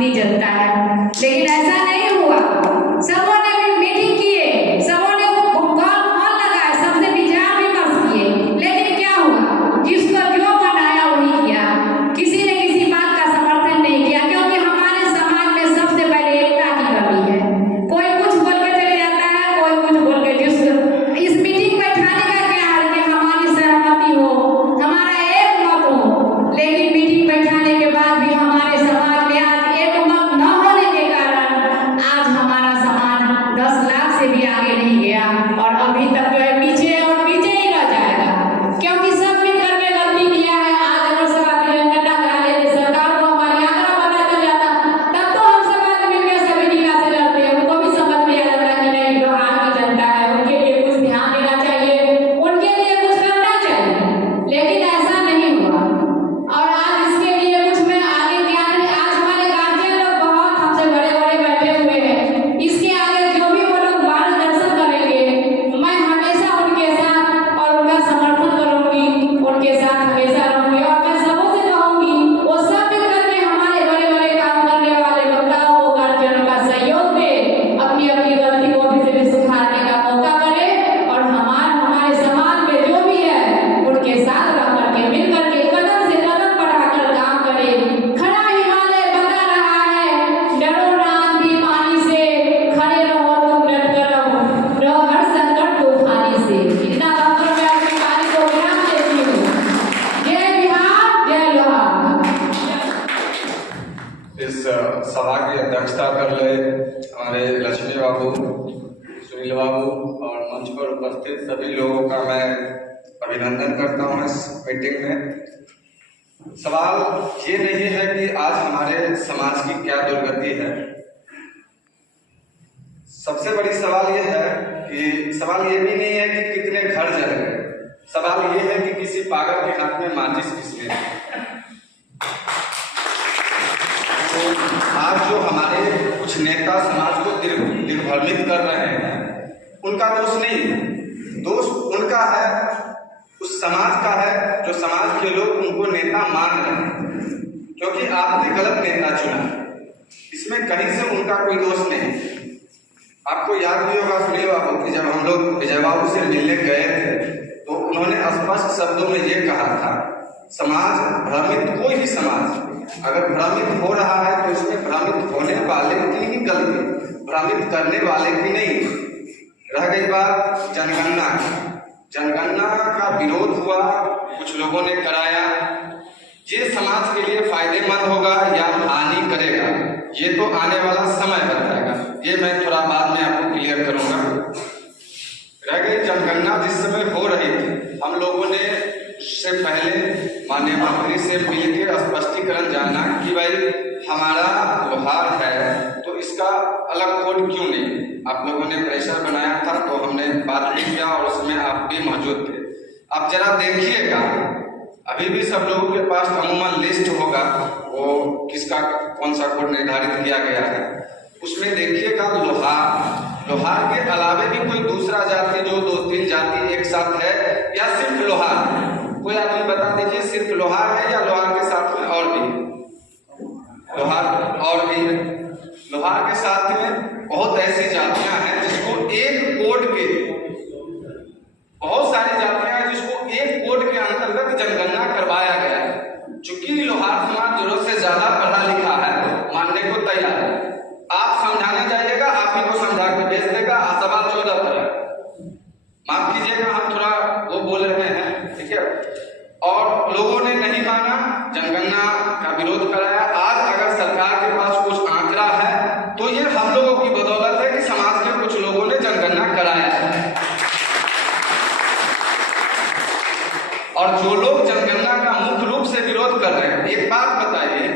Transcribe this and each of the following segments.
कितनी जनता है, लेकिन ऐसा नहीं हुआ। सबों ने मीटिंग किए, सबों ने कॉल लगाए, सबसे विचार विमर्श किए, लेकिन क्या हुआ? जिसको जो बनाया वही किया। किसी ने किसी बात का समर्थन नहीं किया, क्योंकि हमारे समाज में सबसे पहले एकता की कमी है। कोई कुछ बोल के चले जाता है, कोई कुछ बोल के। जिस इस मीटिंग बैठाने का क्या है कि हमारी सहमति हो, हमारा एक मत हो, लेकिन मीटिंग बैठाने के बाद भी हमारे समाज में आज एक मत न होने के कारण आज हमारा समाज 10 लाख से भी आगे नहीं गया और अभी तक जो है पीछे और पीछे ही रह जाएगा, क्योंकि सब मिल करके गलती किया है। आज अगर सभा की जनगणना करा लेते, सरकार को हमारे आंकड़ा पता चल जाता, तब तो हम समाज मिलकर सभी टीका से लड़ते हैं। उनको भी समझ में आ जाता कि नहीं, लोहार की जनता है, उनके लिए कुछ ध्यान देना चाहिए, उनके लिए कुछ करना चाहिए, लेकिन ऐसा नहीं हुआ। और आज इसके लिए कुछ मैं आगे ज्ञान, आज हमारे गार्जियन लोग बहुत हमसे बड़े बड़े बैठे हुए हैं, इसके आगे जो भी वो लोग मार्गदर्शन करेंगे, मैं हमेशा उनके साथ और उनका समर्थन करूंगी, उनके साथ हमेशा रहूंगी। और मैं सबों से कहूंगी, वो सब मिल करके हमारे बड़े बड़े काम करने वाले वक्ताओं को, गार्जियनों का सहयोग दे, अपनी अपनी गलती को भी सुधारने का मौका करे और हमारे समाज में जो भी है उनके साथ रह करके, मिल करके कदम से कदम बढ़ाकर काम करे। खड़ा हिमालय बना रहा है, डरो ना आंधी पानी से, खड़े रहो तुम डटकर, रहो हर संकट तूफानी से। इतना कहकर मैं अपनी कहानी को विराम देती हूँ। जय बिहार, जय लोहार। इस सभा की अध्यक्षता कर रहे हमारे लक्ष्मी बाबू, सुनील बाबू और मंच पर उपस्थित सभी लोगों का मैं अभिनंदन करता हूं। इस मीटिंग में सवाल ये नहीं है कि आज हमारे समाज की क्या दुर्गति है। सबसे बड़ी सवाल ये है कि सवाल ये भी नहीं है कि कितने घर जल गए, सवाल ये है कि किसी पागल के हाथ में माचिस किसने दी। तो आज जो हमारे कुछ नेता समाज को दिग्भ्रमित कर रहे हैं, उनका दोष नहीं है, दोष उनका है, उस समाज का है जो समाज के लोग उनको नेता मान रहे हैं, क्योंकि आपने गलत नेता चुना। इसमें कहीं से उनका कोई दोष नहीं। आपको याद भी होगा सुनील बाबू कि जब हम लोग विजय बाबू से मिलने गए थे तो उन्होंने स्पष्ट शब्दों में ये कहा था, समाज भ्रमित, कोई भी समाज अगर भ्रमित हो रहा है तो इसमें भ्रमित होने वाले की ही गलती, भ्रमित करने वाले की नहीं। रह गई बात जनगणना की। जनगणना का विरोध हुआ, कुछ लोगों ने कराया। ये समाज के लिए फायदेमंद होगा या हानि करेगा, ये तो आने वाला समय बताएगा। ये मैं थोड़ा बाद में आपको क्लियर करूंगा। रह गई जनगणना जिस समय हो रही थी, हम लोगों ने उससे पहले माननीय मंत्री से मिलकर स्पष्टीकरण जाना कि भाई हमारा लोहार है तो इसका अलग कोड क्यों नहीं। आप लोगों ने प्रेशर बनाया था तो हमने बात भी किया और उसमें आप भी मौजूद थे। आप जरा देखिएगा, अभी भी सब लोगों के पास अमूमन लिस्ट होगा वो किसका कौन सा कोड निर्धारित किया गया है, उसमें देखिएगा लोहार के अलावे भी कोई दूसरा जाति जो 2-3 जाति एक साथ है या सिर्फ लोहार। कोई आदमी बता दीजिए सिर्फ लोहार है या लोहार के साथ में और भी लोहार और भी है। लोहार के साथ में बहुत ऐसी जातियां हैं जिसको एक कोड के, बहुत सारी जातियां हैं जिसको एक कोड के अंतर्गत जनगणना करवाया गया है। चूंकि लोहार समाज जरूरत से ज्यादा पढ़ा लिखा है, मानने को तैयार है। आप समझाने जाइएगा, आप ही को समझा के भेज देगा। सवाल 14 तरह, माफ कीजिएगा हम थोड़ा वो बोल रहे हैं, ठीक है। और लोगों ने नहीं माना, जनगणना का विरोध कराया। आज अगर सरकार के पास कुछ आंकड़ा है तो ये हम लोगों की बदौलत है कि समाज के कुछ लोगों ने जनगणना कराया है। और जो लोग जनगणना का मुख्य रूप से विरोध कर रहे हैं, एक बात बताइए,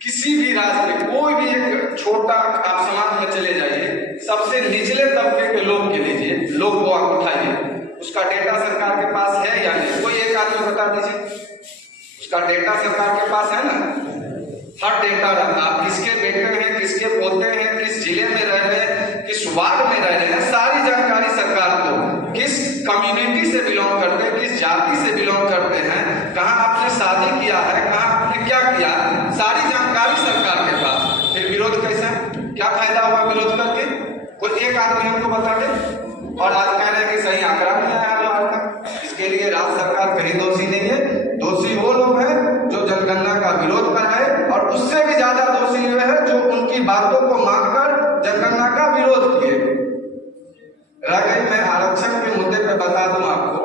किसी भी राज्य में कोई भी एक छोटा आप समाज में चले जाइए, सबसे निचले तबके के लोग के लीजिए, लोग को आप उठाइए, उसका डेटा सरकार के पास है या नहीं? कोई एक आदमी बता दीजिए, उसका डेटा सरकार के पास है ना? हर डेटा रहता, आप किसके बेटे हैं, किसके पोते हैं, किस जिले में रह रहे हैं, किस वार्ड में रह रहे हैं, सारी जानकारी सरकार को, किस कम्युनिटी से बिलोंग करते हैं, किस जाति से बिलोंग करते हैं, कहाँ आपने शादी किया है, कहाँ आपने क्या किया, सारी जानकारी सरकार के पास। आदमी हमको बता दे। और आज कह रहे हैं कि सही आंकड़ा नहीं आया हाल तक। इसके लिए राज्य सरकार कहीं दोषी नहीं है। दोषी वो लोग हैं जो जनगणना का विरोध कराए, और उससे भी ज्यादा दोषी वे हैं जो उनकी बातों को मानकर जनगणना का विरोध किए। रह गई, मैं आरक्षण के मुद्दे पर बता दूं आपको,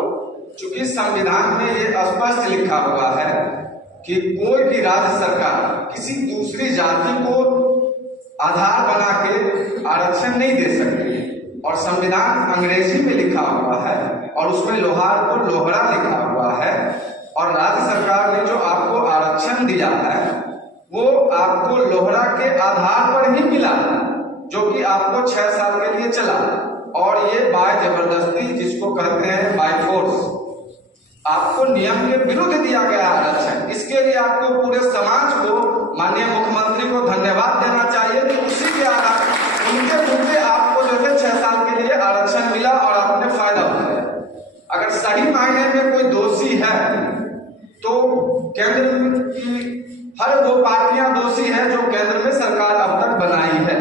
चूंकि संविधान में ये स्पष्ट लिखा हुआ है कि कोई भी राज्य सरकार किसी दूसरी जाति को आधार बना के आरक्षण नहीं दे सकती। और संविधान अंग्रेजी में लिखा हुआ है और उसमें लोहार को लोहड़ा लिखा हुआ है। और राज्य सरकार ने जो आपको आरक्षण दिया है वो आपको लोहड़ा के आधार पर ही मिला, जो कि आपको 6 साल के लिए चला। और ये बाय जबरदस्ती, जिसको कहते हैं बाय फोर्स, आपको नियम के विरुद्ध दिया गया आरक्षण। इसके लिए आपको पूरे समाज को, माननीय मुख्यमंत्री को धन्यवाद देना चाहिए कि उसी के आधार उनके मुद्दे आपको जो है 6 साल के लिए आरक्षण मिला और आपने फायदा उठाया। अगर सही मायने में कोई दोषी है तो केंद्र की हर वो पार्टियां दोषी है जो केंद्र में सरकार अब तक बनाई है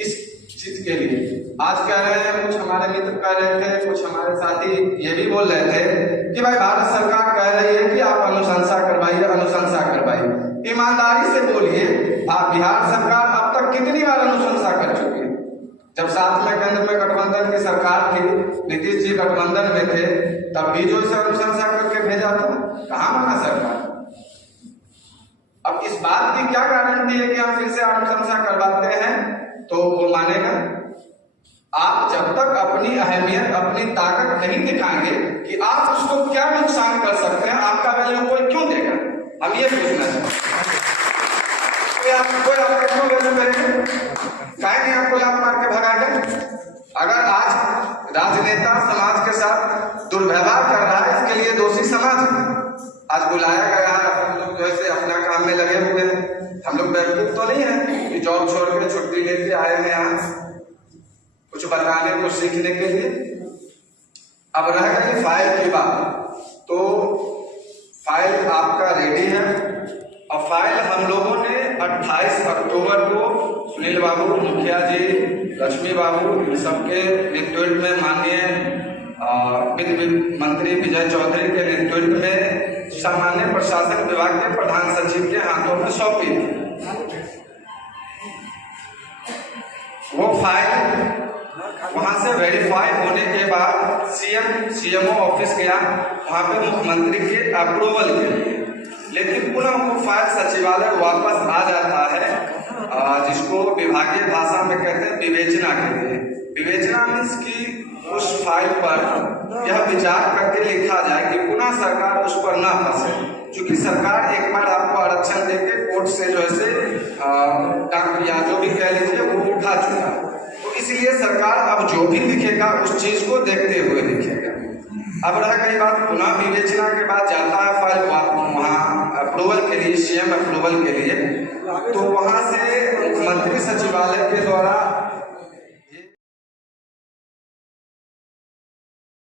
इस चीज के लिए। आज कह रहे हैं, कुछ हमारे मित्र कह रहे थे, कुछ हमारे साथी ये भी बोल रहे थे कि भाई भारत सरकार कह रही है कि आप अनुशंसा करवाइए, अनुशंसा करवाइए। ईमानदारी से बोलिए, बिहार सरकार अब तक कितनी बार अनुशंसा कर चुकी है? जब साथ में केंद्र में गठबंधन की सरकार थी, नीतीश जी गठबंधन में थे, तब भी जो इसे अनुशंसा करके भेजा था, कहां बना सरकार? अब इस बात की क्या गारंटी है कि हम फिर से अनुशंसा करवाते हैं तो वो मानेगा? आप जब तक अपनी अहमियत, अपनी ताकत नहीं दिखाएंगे कि आप उसको क्या नुकसान कर सकते हैं, आपका वैल्यू कोई क्यों देगा? हम ये पूछना चाहते हैं। कोई आपका क्यों वैल्यू करेगा? काहे नहीं आपको लात मार के भगाएगा? अगर आज राजनेता समाज के साथ दुर्व्यवहार कर रहा है, इसके लिए दोषी समाज है। आज बुलाया गया है, हम लोग जैसे अपना काम में लगे हुए हैं। हम लोग बेवकूफ तो नहीं है कि जॉब छोड़ के छुट्टी लेके आए हैं यहाँ कुछ बताने को, सीखने के लिए। अब रह गई फाइल की बात, तो फाइल आपका रेडी है। और फाइल हम लोगों ने 28 अक्टूबर को सुनील बाबू, मुखिया जी, लक्ष्मी बाबू, इन सबके नेतृत्व में, माननीय वित्त मंत्री विजय चौधरी के नेतृत्व में सामान्य प्रशासन विभाग के प्रधान सचिव के हाथों में सौंपी। वो फाइल वहां से वेरीफाई होने के बाद सीएमओ ऑफिस गया, वहां पे मुख्यमंत्री के अप्रूवल के लिए। लेकिन पुनः वो फाइल सचिवालय वापस आ जाता है, जिसको विभागीय भाषा में कहते हैं विवेचना के लिए। विवेचना मीन्स की उस फाइल पर यह विचार करके लिखा जाए कि पुनः सरकार उस पर ना फंसे, क्योंकि सरकार एक बार आपको आरक्षण देके कोर्ट से जो है या जो भी कह लीजिए वो उठा चुका है। तो इसलिए सरकार अब जो भी लिखेगा उस चीज को देखते हुए लिखेगा। अब रह गई बात, पुनः विवेचना के बाद जाता है फाइल वहाँ अप्रूवल के लिए, सीएम अप्रूवल के लिए। तो वहां से मुख्यमंत्री सचिवालय के द्वारा